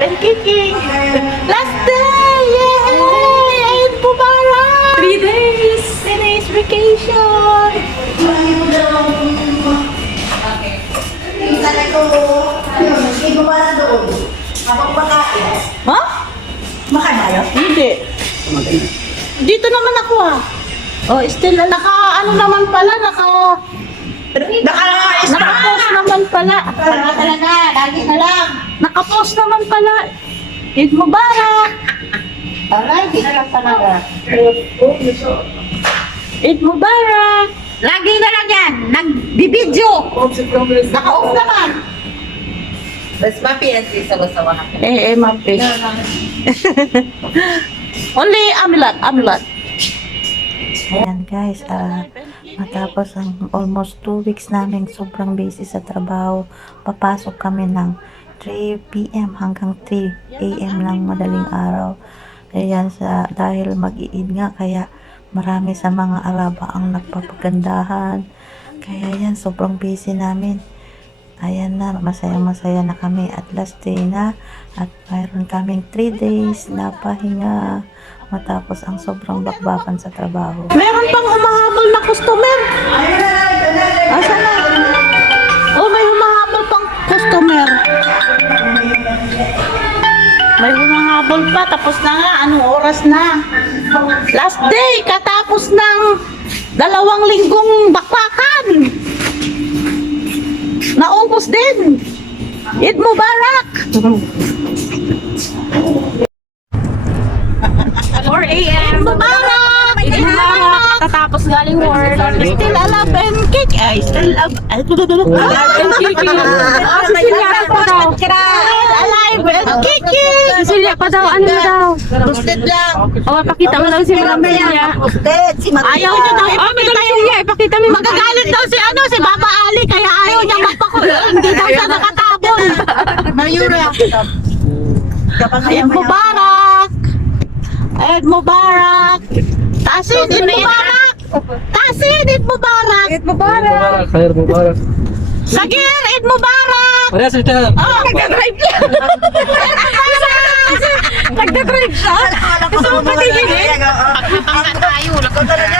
And kicking. Last day! Yay! Eid Mubarak! 3 days! 3 days vacation! Ha? Makain tayo? Hindi. Dito naman ako Oh, still, ano naman pala, naka-post naman pala. Wala talaga, lagi na lang. Naka-post naman pala. Eid Mubarak! Lagi na lang talaga. Eid Mubarak! Lagi na lang yan. Nagbibidyo. Naka-off naman. Mas mapiyansi sa sawa na. Mapi. Only amulet. Ayan guys, matapos ang almost 2 weeks namin sobrang busy sa trabaho, papasok kami ng 3 PM hanggang 3 AM lang madaling araw. Ayan, dahil mag-iid nga, kaya marami sa mga alaba ang nagpapagandahan. Kaya yan, sobrang busy namin. Ayan na, masaya-masaya na kami at last day na. At mayroon kaming 3 days na pahinga matapos ang sobrang bakbakan sa trabaho. Meron pang humahabol na customer. Asa na? May humahabol pang customer. May humahabol pa. Tapos na nga. Anong oras na? Last day. Katapos ng 2 linggong bakbakan. Naubos din. Eid Mubarak. 4 a.m. Mubarak! Eid Mubarak! Tatapos galing work. Still alive and kick. Still alive. Cecilia pa daw. Alive and kicking. Cecilia pa daw. Ano na daw? Busted lang. O, pakita mo daw si Madam Cecilia. Busted. Si Mateo. Ayaw niya daw Oh, Madam ipakita yung... Cecilia, ipakita mo. Magagalit daw si Baba Ali, kaya ayaw niya hindi daw siya nakatabon. Mayura. Eid Mubarak! Eid Mubarak! Tasin, Eid Mubarak! Tasin, Eid Mubarak! Eid Mubarak. Khair Mubarak. Sagir, Eid Mubarak! Wala sa ito. Oh, nagdadrive siya! Nagdadrive siya. Gusto mo patigil eh? Pagkapangka tayo. Lako talaga.